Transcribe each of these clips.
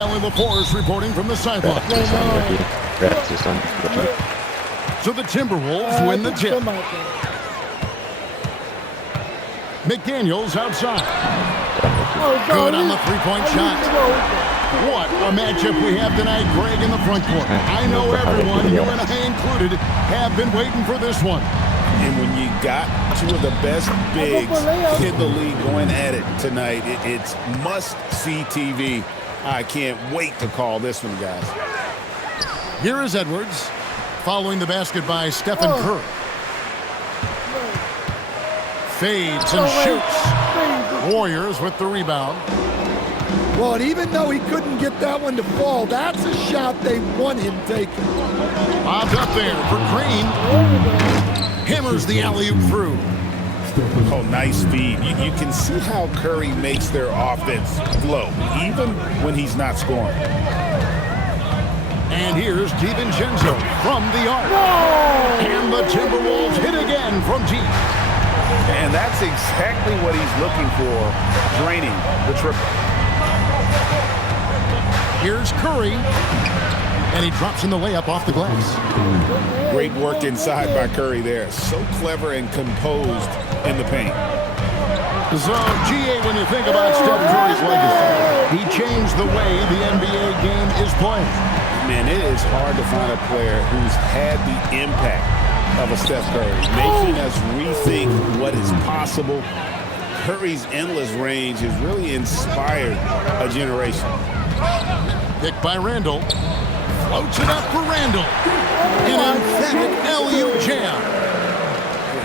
The Force reporting from the sideline. So the Timberwolves win the tip. McDaniels outside. Good on the three-point shot. What a matchup we have tonight, Greg, in the front court. I know everyone, you and I included, have been waiting for this one. And when you got two of the best bigs in the league going at it tonight, it's must-see TV. I can't wait to call this one, guys. Here is Edwards, following the basket by Stephen Curry. Fades and shoots. Warriors with the rebound. Well, and even though he couldn't get that one to fall, that's a shot they want him taking. Bob's up there for Green. Hammers the alley-oop through. Oh, nice feed. You can see how Curry makes their offense flow, even when he's not scoring. And here's DiVincenzo from the arc. And the Timberwolves hit again from deep. And that's exactly what he's looking for, draining the triple. Here's Curry. And he drops in the layup off the glass. Great work inside by Curry there. So clever and composed in the paint. So, GA, when you think about Steph Curry's legacy, he changed the way the NBA game is played. Man, it is hard to find a player who's had the impact of a Steph Curry, making us rethink what is possible. Curry's endless range has really inspired a generation. Picked by Randall. Floats it up for Randall. An emphatic alley-oop jam.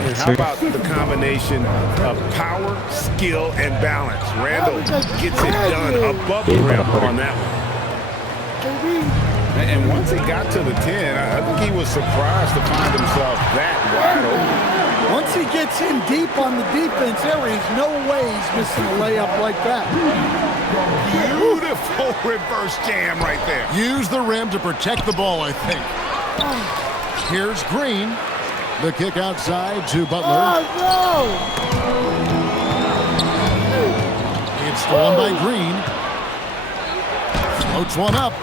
And how about the combination of power, skill, and balance? Randall gets it done above the rim on that one. And once he got to the 10, I think he was surprised to find himself that wide open. Once he gets in deep on the defense, there is no way he's missing a layup like that. Beautiful reverse jam right there. Use the rim to protect the ball, I think. Here's Green. The kick outside to Butler. Oh, no! It's stolen by Green. Floats one up.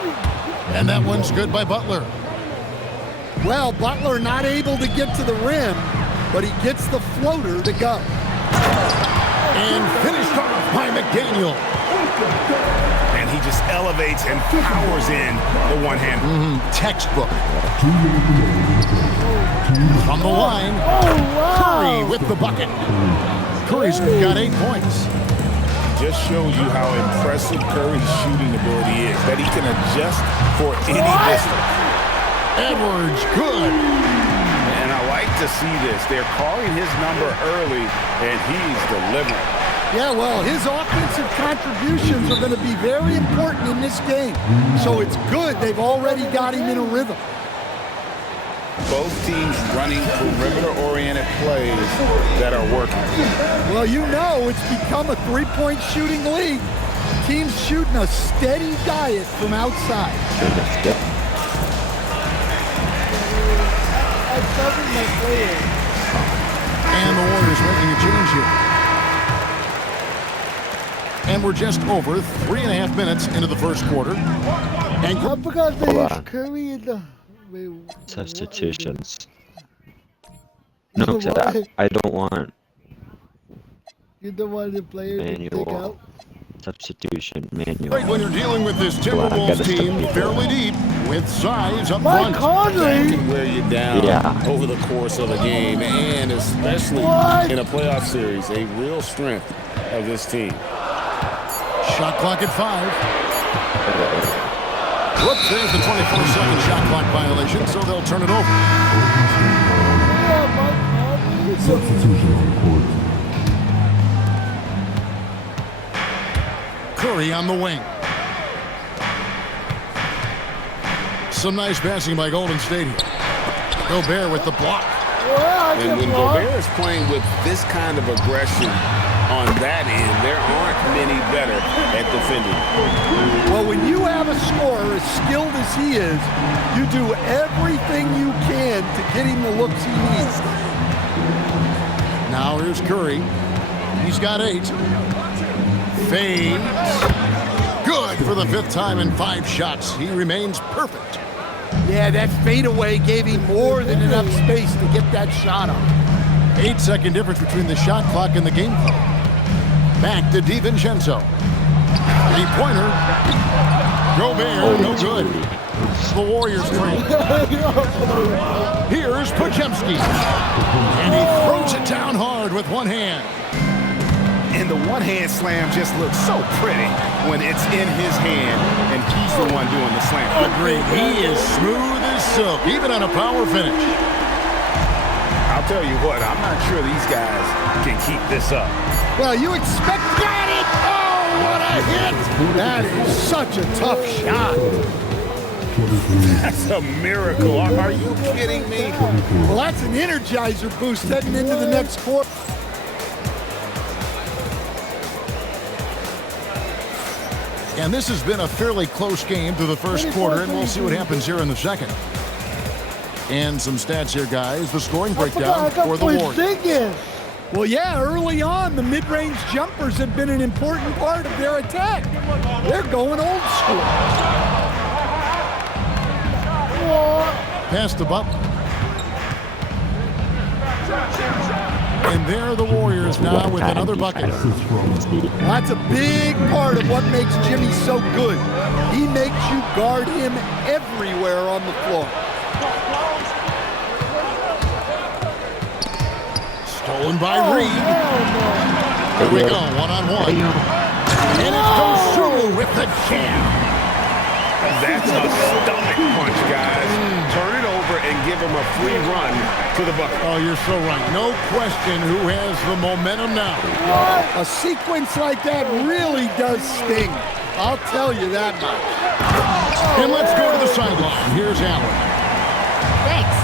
And that one's good by Butler. Well, Butler not able to get to the rim, but he gets the floater to go. And finished off by McDaniel. And he just elevates and powers in the one-hand. Textbook. From the line, Curry with the bucket. Curry's got 8 points. Just shows you how impressive Curry's shooting ability is, that he can adjust for any distance. Edwards, good. And I like to see this. They're calling his number early, and he's delivering. Yeah, well, his offensive contributions are going to be very important in this game. So it's good they've already got him in a rhythm. Both teams running perimeter-oriented plays that are working. Well, you know it's become a three-point shooting league. Teams shooting a steady diet from outside. And the Warriors making a change here. And we're just over 3.5 minutes into the first quarter. And Curry in the substitutions. No, because I don't want you don't want the player to take out. Substitution manual. right when you're dealing with this Timberwolves team, fairly deep, with size up front. That can wear you down over the course of a game, and especially in a playoff series, a real strength of this team. Shot clock at 5. Whoops, there's the 24-second shot clock violation, so they'll turn it over. Substitution on court. Curry on the wing. Some nice passing by Golden State. Gobert with the block. And when Gobert is playing with this kind of aggression on that end, there aren't many better at defending. Well, when you have a scorer as skilled as he is, you do everything you can to get him the looks he needs. Now here's Curry. He's got 8. Fades. Good. Good for the 5th time in 5 shots. He remains perfect. Yeah, that fadeaway gave him more than enough space to get that shot up. 8-second difference between the shot clock and the game clock. Back to DiVincenzo. 3-pointer. Gobert, no good. The Warriors train. Here's Podziemski. And he throws it down hard with one hand. And the one-hand slam just looks so pretty when it's in his hand and he's the one doing the slam. Agreed. He is smooth as silk, even on a power finish. I'll tell you what, I'm not sure these guys can keep this up. Well, you expect... Got it! Oh, what a hit! That is such a tough shot. That's a miracle. Are you kidding me? Well, that's an energizer boost heading into the next quarter. And this has been a fairly close game through the first quarter, and we'll see what happens here in the second. And some stats here, guys. The scoring breakdown for the Warriors. Well, yeah, early on, the mid-range jumpers have been an important part of their attack. They're going old school. Pass to Butler. And there are the Warriors now with another bucket. That's a big part of what makes Jimmy so good. He makes you guard him everywhere on the floor. Stolen by Reed. Here we go, one-on-one. And it goes through with the jam. That's a stomach punch, guys. Turn it over and give him a free run to the bucket. Oh, you're so right. No question who has the momentum now. A sequence like that really does sting. I'll tell you that much. And let's go to the sideline. Here's Allen. Thanks.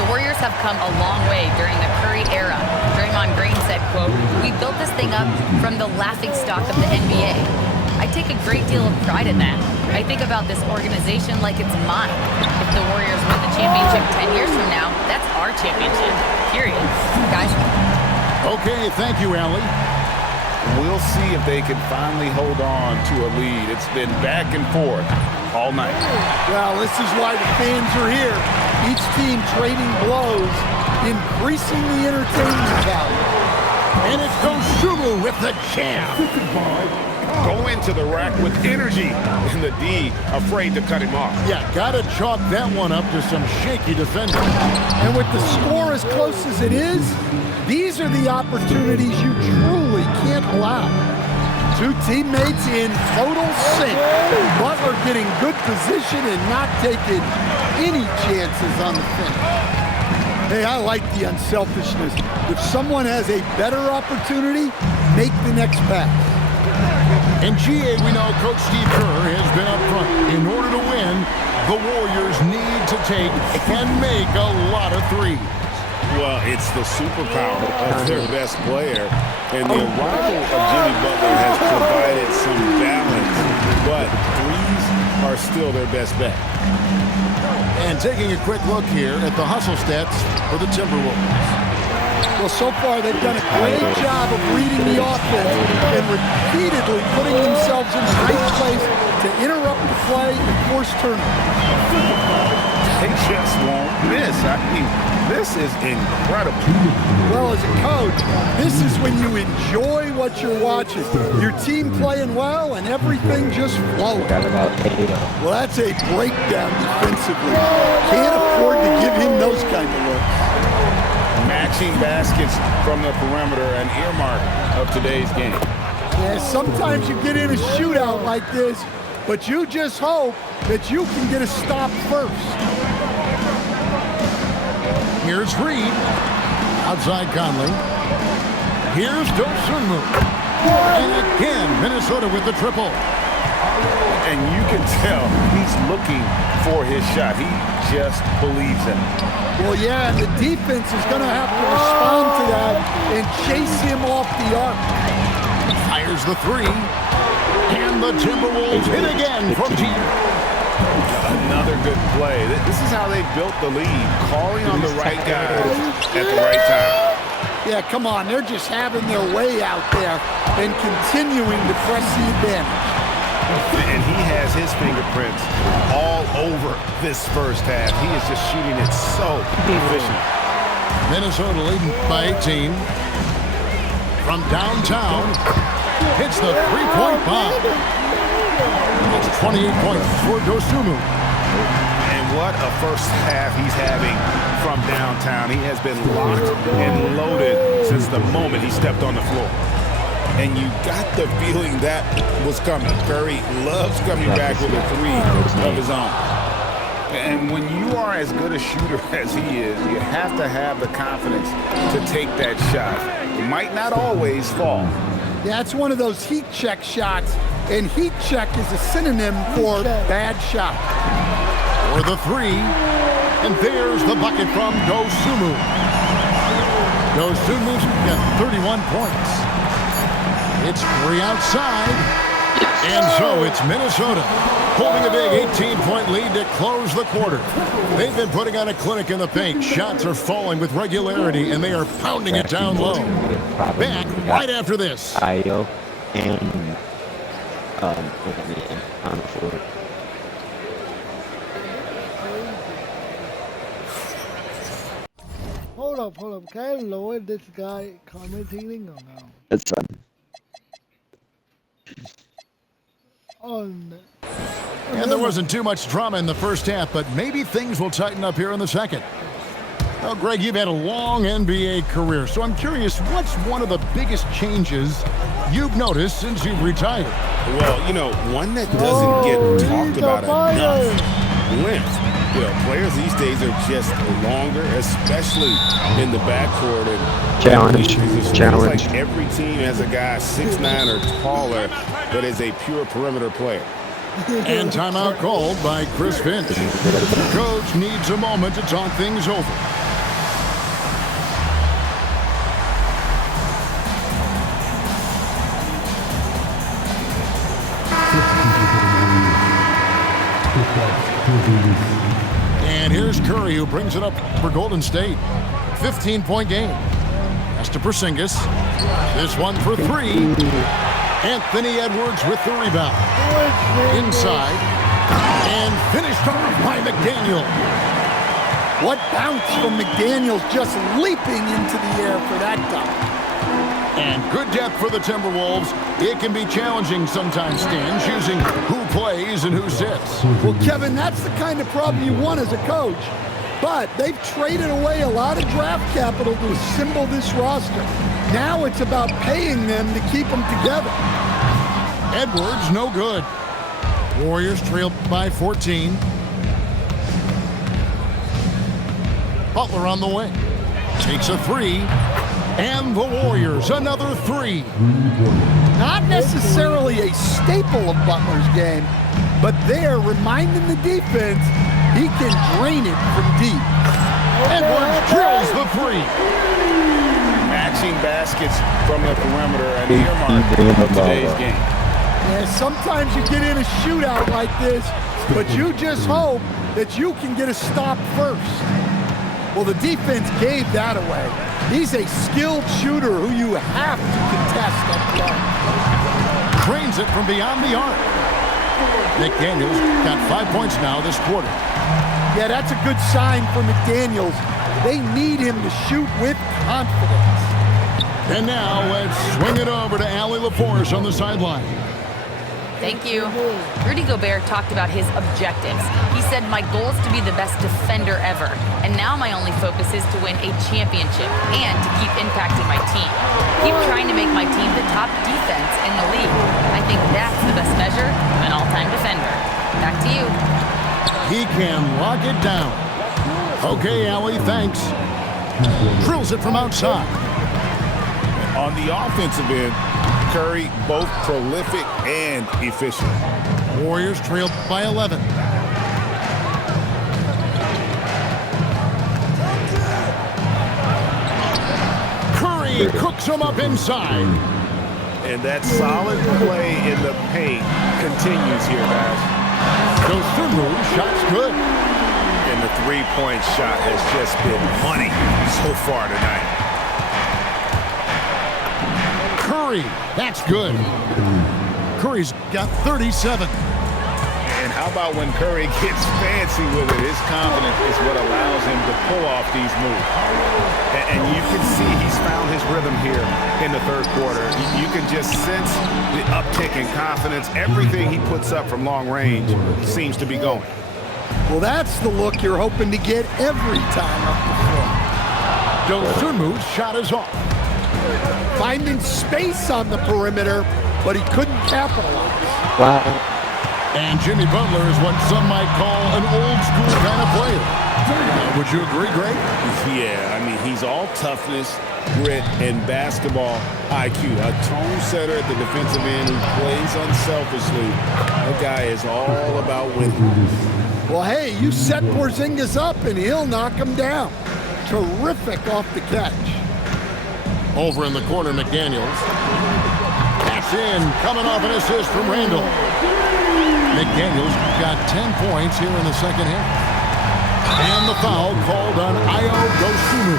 The Warriors have come a long way during the Curry era. Draymond Green said, quote, "We built this thing up from the laughingstock of the NBA. I take a great deal of pride in that. I think about this organization like it's mine. If the Warriors win the championship 10 years from now, that's our championship, period." Guys? Okay, thank you, Allie. We'll see if they can finally hold on to a lead. It's been back and forth all night. Well, this is why the fans are here. Each team trading blows, increasing the entertainment value. And it goes Shumu with the jam. Go into the rack with energy, and the D afraid to cut him off. Yeah, gotta chalk that one up to some shaky defending. And with the score as close as it is, these are the opportunities you truly can't allow. Two teammates in total sync. Butler getting good position and not taking any chances on the finish. Hey, I like the unselfishness. If someone has a better opportunity, make the next pass. And GA, we know Coach Steve Kerr has been up front. In order to win, the Warriors need to take and make a lot of threes. Well, it's the superpower of their best player. And the arrival of Jimmy Butler has provided some balance. But threes are still their best bet. And taking a quick look here at the hustle stats for the Timberwolves. Well, so far they've done a great job of reading the offense and repeatedly putting themselves in the right place to interrupt the play and force turnovers. They just won't miss. I mean, this is incredible. Well, as a coach, this is when you enjoy what you're watching. Your team playing well and everything just flowing. Well, that's a breakdown defensively. Can't afford to give him those kind of looks. Matching baskets from the perimeter, an earmark of today's game. Yeah, sometimes you get in a shootout like this, but you just hope that you can get a stop first. Here's Reed. Outside Conley. Here's Dosunmu. And again, Minnesota with the triple. And you can tell he's looking for his shot. He just believes in it. Well, yeah, and the defense is going to have to respond to that and chase him off the arc. Fires the three. And the Timberwolves hit again from deep. Another good play. This is how they built the lead, calling on the right guys at the right time. Yeah, come on. They're just having their way out there and continuing to press the advantage. And he has his fingerprints all over this first half. He is just shooting it so efficient. Minnesota leading by 18. From downtown, hits the three-point bomb. It's 28 points for Dosunmu. And what a first half he's having from downtown. He has been locked and loaded since the moment he stepped on the floor. And you got the feeling that was coming. Curry loves coming back with a three of his own. And when you are as good a shooter as he is, you have to have the confidence to take that shot. It might not always fall. Yeah, it's one of those heat check shots, and heat check is a synonym for bad shot. For the three, and there's the bucket from Dosunmu. Dosunmu's got 31 points. It's three outside, and so it's Minnesota holding a big 18-point lead to close the quarter. They've been putting on a clinic in the paint. Shots are falling with regularity, and they are pounding it down low. Back right after this. Io and on the floor. Hold up. Can I lower this guy commentating or no? It's fun. And there wasn't too much drama in the first half, but maybe things will tighten up here in the second. Well, Greg, you've had a long NBA career, so I'm curious, what's one of the biggest changes you've noticed since you've retired? Well, you know, one that doesn't get talked about enough. Length. You know, players these days are just longer, especially in the backcourt. And Challenge. Like every team has a guy 6'9" or taller that is a pure perimeter player. And timeout called by Chris Finch. The coach needs a moment to talk things over. And here's Curry, who brings it up for Golden State. 15-point game. Pass to Porzingis. This one for three. Anthony Edwards with the rebound. Inside. And finished off by McDaniel. What bounce from McDaniels, just leaping into the air for that dunk. And good depth for the Timberwolves. It can be challenging sometimes, Stan, choosing who plays and who sits. Well, Kevin, that's the kind of problem you want as a coach. But they've traded away a lot of draft capital to assemble this roster. Now it's about paying them to keep them together. Edwards, no good. Warriors trail by 14. Butler on the way. Takes a three. And the Warriors, another three. Not necessarily a staple of Butler's game, but they're reminding the defense he can drain it from deep. Edwards drills the three. Matching baskets from the perimeter and the earmark of today's game. Yeah, sometimes you get in a shootout like this, but you just hope that you can get a stop first. Well, the defense gave that away. He's a skilled shooter who you have to contest up front. Drains it from beyond the arc. McDaniels got 5 points now this quarter. Yeah, that's a good sign for McDaniels. They need him to shoot with confidence. And now let's swing it over to Allie LaForce on the sideline. Thank you. Rudy Gobert talked about his objectives. He said, my goal is to be the best defender ever. And now my only focus is to win a championship and to keep impacting my team. Keep trying to make my team the top defense in the league. I think that's the best measure of an all-time defender. Back to you. He can lock it down. Okay, Allie, thanks. Drills it from outside. On the offensive end, Curry both prolific and efficient. Warriors trail by 11. Curry cooks him up inside. And that solid play in the paint continues here, guys. Dosunmu, shot's good. And the three-point shot has just been money so far tonight. Curry, that's good. Curry's got 37. And how about when Curry gets fancy with it? His confidence is what allows him to pull off these moves. And you can see he's found his rhythm here in the third quarter. You can just sense the uptick in confidence. Everything he puts up from long range seems to be going. Well, that's the look you're hoping to get every time up the floor. Dosunmu's shot is off. Finding space on the perimeter, but he couldn't capitalize. Wow. And Jimmy Butler is what some might call an old-school kind of player. Would you agree, Greg? Yeah, I mean, he's all toughness, grit, and basketball IQ. A tone setter at the defensive end who plays unselfishly. That guy is all about winning. Well, hey, you set Porzingis up, and he'll knock him down. Terrific off the catch. Over in the corner, McDaniels. That's in, coming off an assist from Randall. McDaniels got 10 points here in the second half. And the foul called on Dosunmu.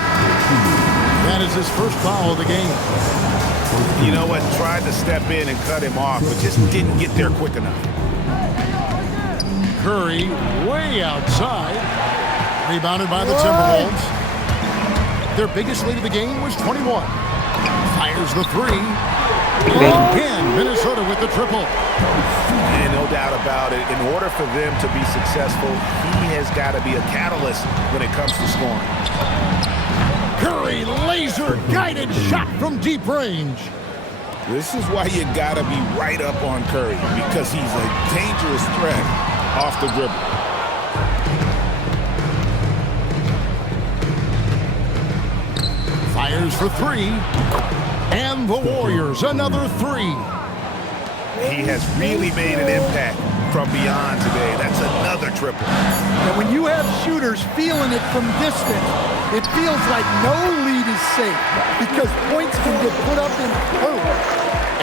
That is his first foul of the game. You know what? Tried to step in and cut him off, but just didn't get there quick enough. Curry way outside. Rebounded by the Timberwolves. Their biggest lead of the game was 21. Fires the three. And again, Minnesota with the triple. And no doubt about it, in order for them to be successful, he has got to be a catalyst when it comes to scoring. Curry, laser-guided shot from deep range. This is why you got to be right up on Curry, because he's a dangerous threat off the dribble. Fires for three. And the Warriors, another three. He has really made an impact from beyond today. That's another triple. And when you have shooters feeling it from distance, it feels like no lead is safe because points can get put up in hurry.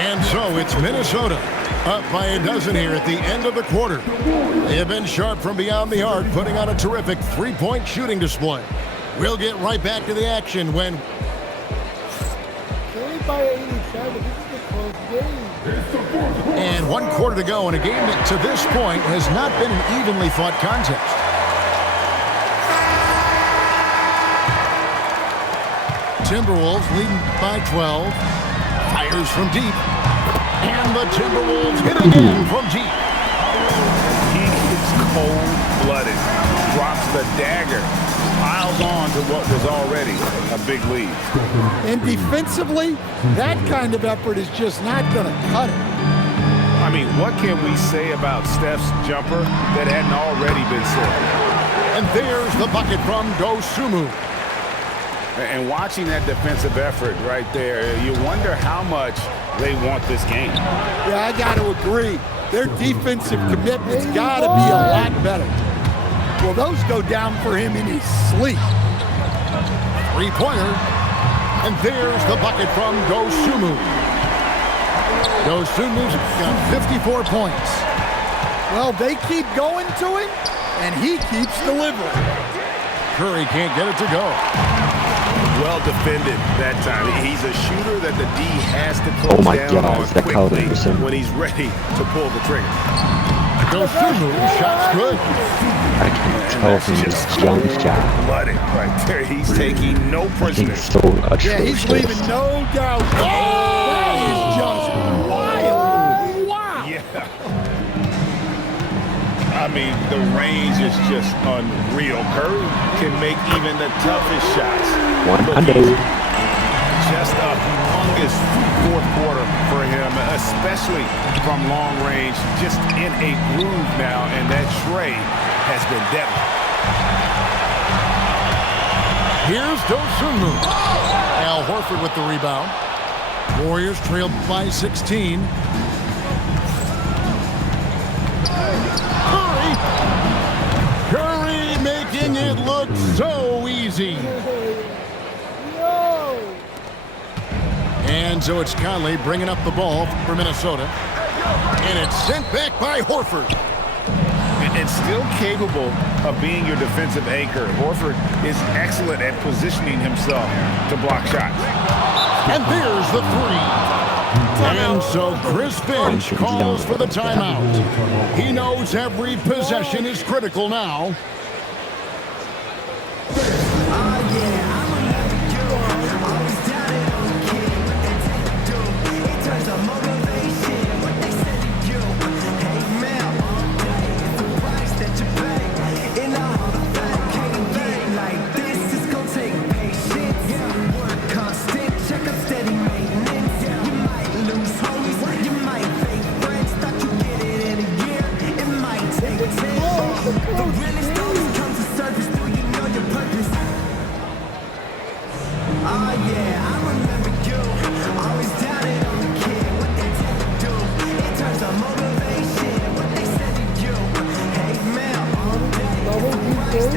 And so it's Minnesota up by a dozen here at the end of the quarter. They have been sharp from beyond the arc, putting on a terrific three-point shooting display. We'll get right back to the action when... By 87, this is a close game. And 1 quarter to go in a game that to this point has not been an evenly fought contest. Timberwolves leading by 12. Fires from deep. And the Timberwolves hit again from deep. He is cold-blooded. Drops the dagger. Piles on to what was already a big lead. And defensively, that kind of effort is just not going to cut it. I mean, what can we say about Steph's jumper that hadn't already been said? And there's the bucket from Dosunmu. And watching that defensive effort right there, you wonder how much they want this game. Yeah, I got to agree. Their defensive commitment's got to be a lot better. Well, those go down for him in his sleep. Three-pointer. And there's the bucket from Dosunmu. Dosunmu's got 54 points. Well, they keep going to him, and he keeps delivering. Curry can't get it to go. Well defended that time. He's a shooter that the D has to close down on quickly when he's ready to pull the trigger. Dosunmu, shot's good. I can tell from his jump shot. Blooded right there. He's taking no prisoners. So atrocious. Yeah, he's leaving no doubt. That is just wild. Wow. Yeah. I mean, the range is just unreal. Curry can make even the toughest shots. 100. Just a humongous fourth quarter for him, especially from long range. Just in a groove now, and that tray has been deadly. Here's Dosunmu. Al Horford with the rebound. Warriors trailed by 16. Curry making it look so easy. And so it's Conley bringing up the ball for Minnesota. And it's sent back by Horford. And still capable of being your defensive anchor. Horford is excellent at positioning himself to block shots. And there's the three. And so Chris Finch calls for the timeout. He knows every possession is critical now.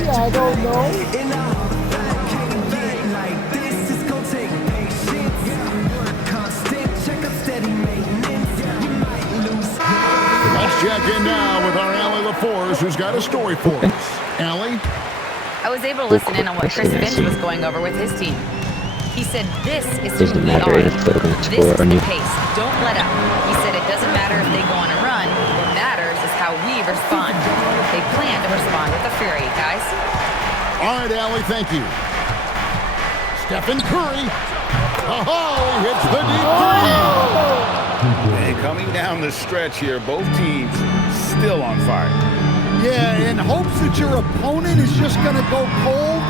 I don't know. Let's check in now with our Allie LaForce, who's got a story for us. Allie? I was able to listen in on what Chris Finch was going over with his team. He said this is who Doesn't we matter are. if they're going to This score is on the you. pace. Don't let up. He said it doesn't matter if they go on a run. What matters is how we respond. They plan to respond with a fury, guys. All right, Allie, thank you. Stephen Curry. Oh, hits the deep three. And coming down the stretch here, both teams still on fire. Yeah, in hopes that your opponent is just going to go cold.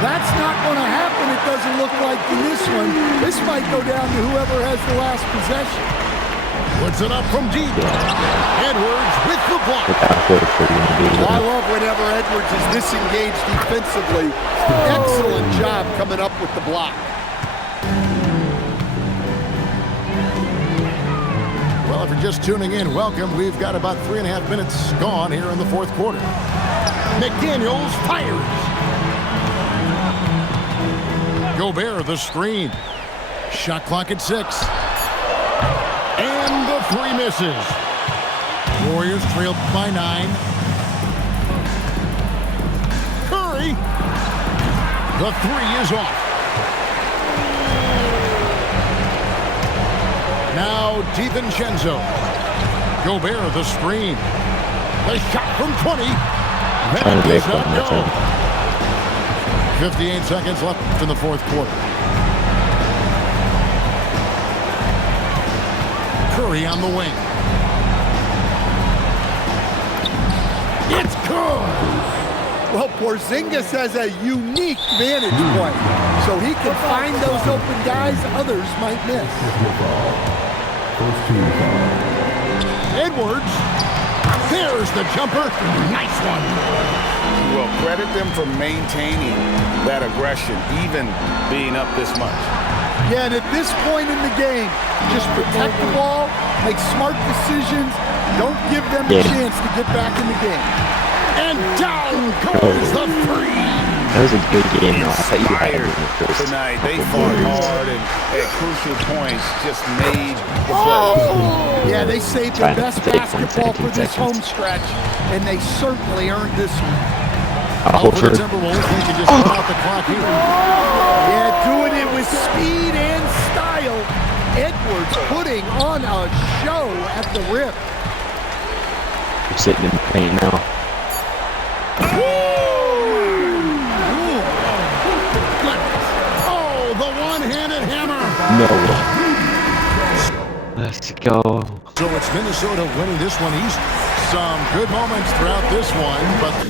That's not going to happen, it doesn't look like in this one. This might go down to whoever has the last possession. Puts it up from deep. Edwards with the block. I love whenever Edwards is disengaged defensively. Excellent job coming up with the block. Well, if you're just tuning in, welcome. We've got about 3.5 minutes gone here in the fourth quarter. McDaniels fires. Gobert, the screen. Shot clock at 6. And the three misses. Warriors trailed by 9. Curry. The three is off. Now DiVincenzo. Gobert, the screen. The shot from 20. That does not go. 58 seconds left in the fourth quarter. Curry on the wing. It's good. Well, Porzingis has a unique vantage point, so he can find those open guys others might miss. First team foul. Edwards. There's the jumper. Nice one. Well, credit them for maintaining that aggression, even being up this much. Yeah, and at this point in the game, just protect the ball, make smart decisions, don't give them a chance to get back in the game. And down goes the three. That was a good game, though. I thought you had it in the first. Tonight, they fought hard and at crucial points just made the play. Yeah, they saved the best basketball for this home stretch, and they certainly earned this one. For the Timberwolves, they can just run out the clock here. Yeah, doing it with speed and style. Edwards putting on a show at the rim. I'm sitting in the paint now. Oh, the one-handed hammer. No. Let's go. So it's Minnesota winning this one easy. Some good moments throughout this one, but